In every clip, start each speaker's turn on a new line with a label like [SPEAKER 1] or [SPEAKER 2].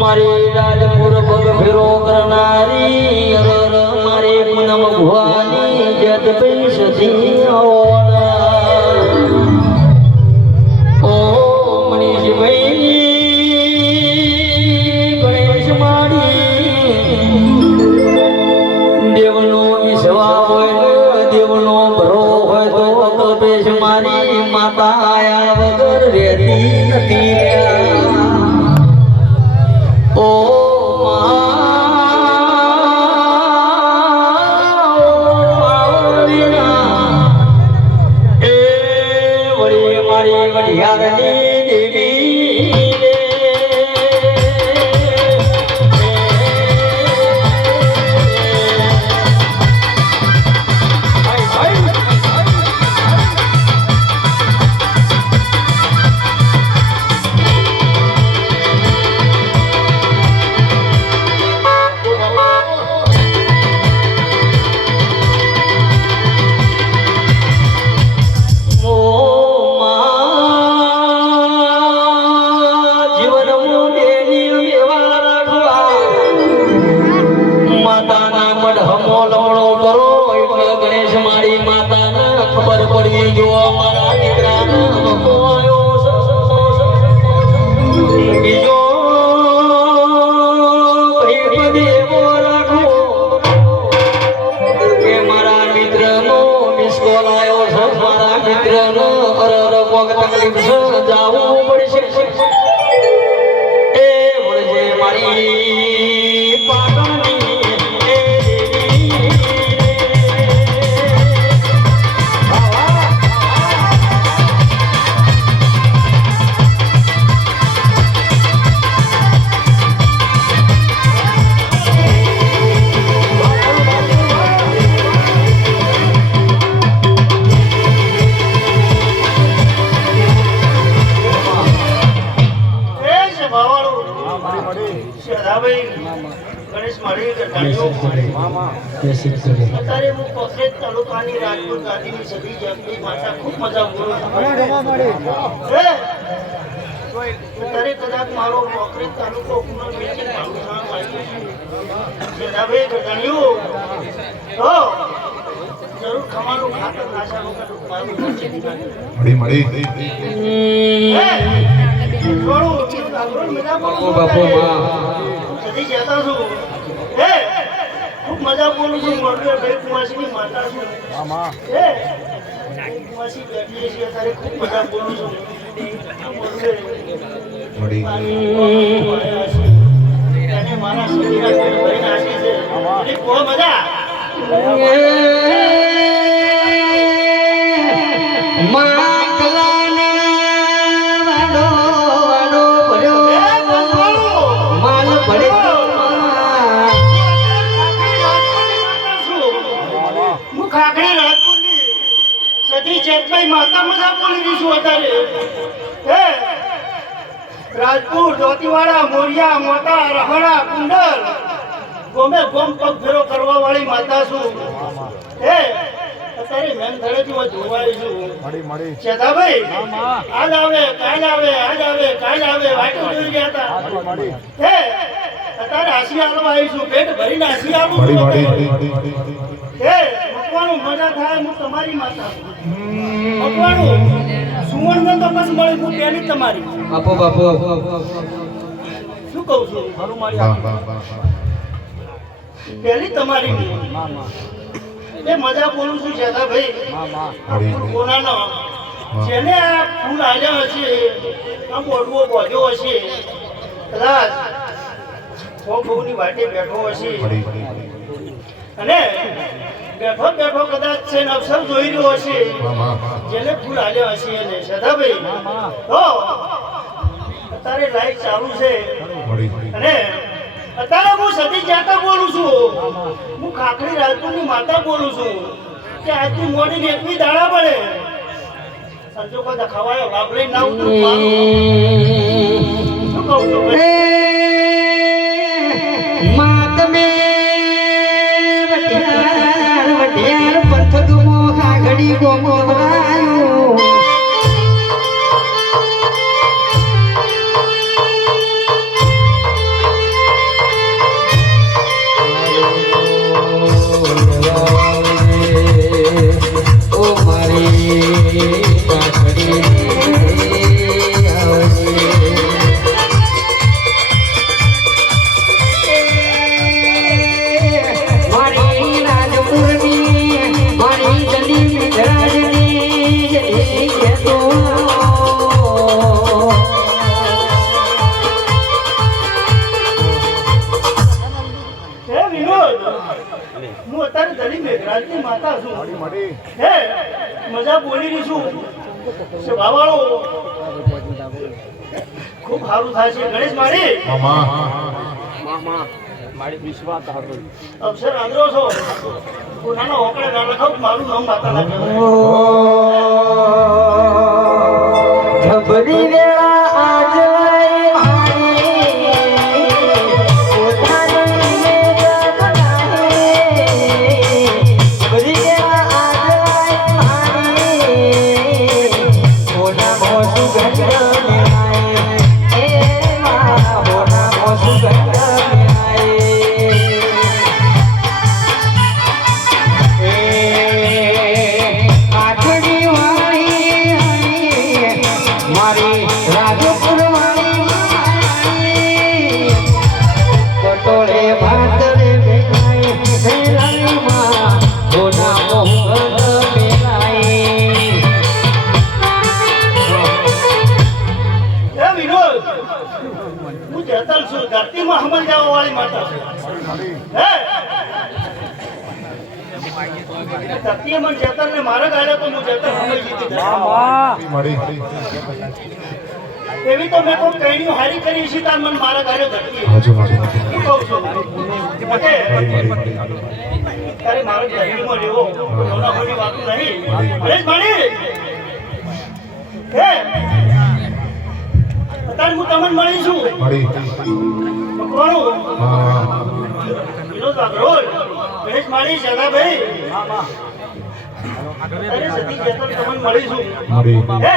[SPEAKER 1] મારી રાજપુર પગ ફેરો કરનારી વળી મિત્રનો મિસ કોલ આવ્યો છે મારા મિત્રનો અરર કોક તકલીફ જાવું
[SPEAKER 2] ગણેશ માળી. અત્યારે હું કોકરેજ તાલુકાની રાજપુર ગાંધીની સદી જમતી માતા ખૂબ મજા બોલું અત્યારે કદાચ મારો કોકરેજ તાલુકો. શ્રદ્ધાભાઈ ગઢાણીઓ, તો જરૂર ખમાનું ખાતર નાશા વગર.
[SPEAKER 3] મળી મળી
[SPEAKER 1] બાપુ,
[SPEAKER 2] જતા છું. હે? ખૂબ મજા બોલું છું મોરબી ભાઈ કુમાસીની માતા છું. હે? કુમાસી બેઠી છે અત્યારે ખૂબ મજા બોલું છું.
[SPEAKER 3] મળી.
[SPEAKER 2] અને મારા છે. એટલે બહુ મજા બોલી અત્યારે હે? રાજપૂત ધોતીવાડા મોરિયા મોટા રહણા કુંડલ. ગોમે ગોમ પગ ફેરો કરવા વાળી માતા છું. હે? અત્યારે મેન ધડેથી હું જોવાય છું.
[SPEAKER 3] મળી મળી.
[SPEAKER 2] ચેતાભાઈ આજ આવે કાલ આવે આજ આવે કાલ આવે વાટો જોઈ ગયા હતા. હે? અત્યારે હાસી આલવા આવી છું. પેટ ભરીને આલું
[SPEAKER 3] મળી
[SPEAKER 2] અત્યારે. હે? મજા થાય હું તમારી માતા છું. મકવાનું સુવર્ણ તો મળે હું પેલી તમારી.
[SPEAKER 1] બાપુ બાપુ.
[SPEAKER 2] શું કહું છું? મારું મારી પેલી તમારી. એ મજા બોલું છું જેઠા ભાઈ. કોનાનો જેને આ ફૂલ આવ્યા હશે આ મોઢવો બોધ્યો હશે કદાચ છ બહુની વાટે બેઠો હશે. અને બેઠો બેઠો કદાચ છે ને અવસર જોઈ રહ્યો હશે. જેને ફૂલ હાલ્યો હશે એને. સદાભાઈ તો અત્યારે લાઈટ ચાલુ છે. અને અત્યારે હું સતી જાતા બોલું છું. હું ખાખડી રાજપૂતની માતા બોલું છું. કે આજથી મોડી એકવી દાડા પડે સંજોગો દખાવાયો. લાભ લઈને ના ઉતરું. શું કહું છું?
[SPEAKER 1] વટિયાર વટિયાર પંથ ગુમો
[SPEAKER 2] જાતની માતા છું. હે મજા બોલી રહી છું સભાવાળો ખૂબ સારું થાય છે. ગણેશ મારી.
[SPEAKER 3] મામા.
[SPEAKER 2] અક્ષર આંદ્રો છો? કોનાનો હોકડે ના લખાવ મારું નામ માતા ના ધરતીમાં હમલ જવા વાળી માતા છું ધરતીએ મને જેતલ ને મારે ગાડે તો હું જેતલ હમલ જીતી એવી તો મેં કોઈ કહેણી હારી કરી છે તાર મને મારા
[SPEAKER 3] ઘરે ધરતી
[SPEAKER 2] હું કહું છું. પટે તારે મારો ધરતીમાં રહેવો. લોના હોની વાતું નહીં. હરેશ માણી હે? અત્યારે હું તમને મળી છું.
[SPEAKER 3] મળી.
[SPEAKER 2] કોણું
[SPEAKER 3] હા?
[SPEAKER 2] વિનોદ અગ્રવાલ ગણેશ માળી જગાભાઈ અરે સતી જેતન તમને મળી છું.
[SPEAKER 3] મળી.
[SPEAKER 2] હે?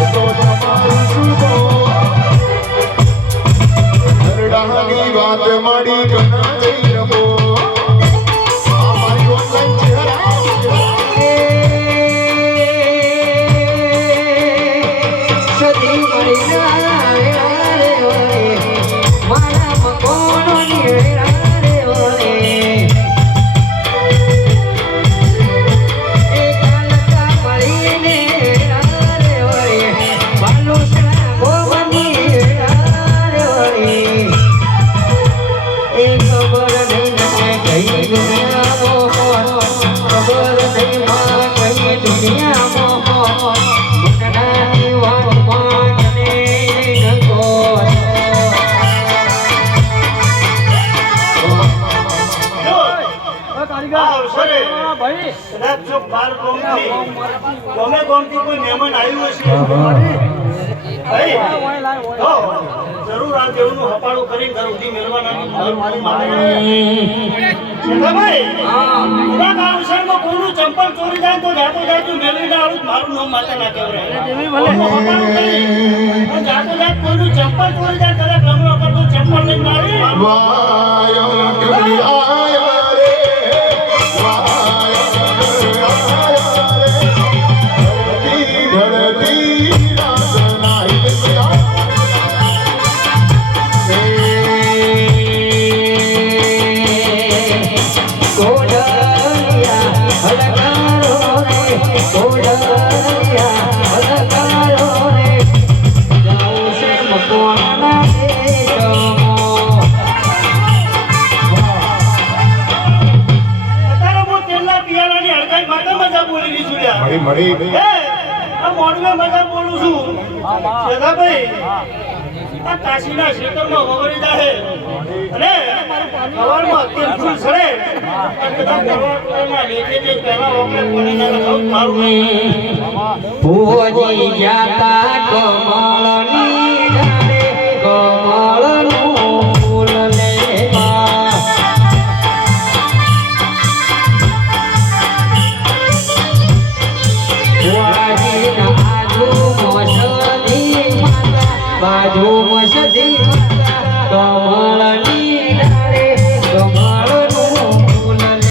[SPEAKER 2] ગામે ગામથી કોઈ મહેમાન આવ્યું હશે હપાળું ઘર મેળવાના કોઈનું ચંપલ ચોરી જાય તો જાતો જાતું આવું મારું નામ માતા ના કહેવાય. જાતો જાત કોઈનું ચંપલ ચોરી જાય કદાચ લમણો કરતો ચંપલ લઈને મારી
[SPEAKER 3] મળી મળી
[SPEAKER 2] હે, મજા બોલું છું. સદાભાઈ આ કાશીના ક્ષેત્રમાં વગડી જાહે. અને સવારમાં અત્યંત સરે સડે અને
[SPEAKER 1] કમળની ધારે લેખે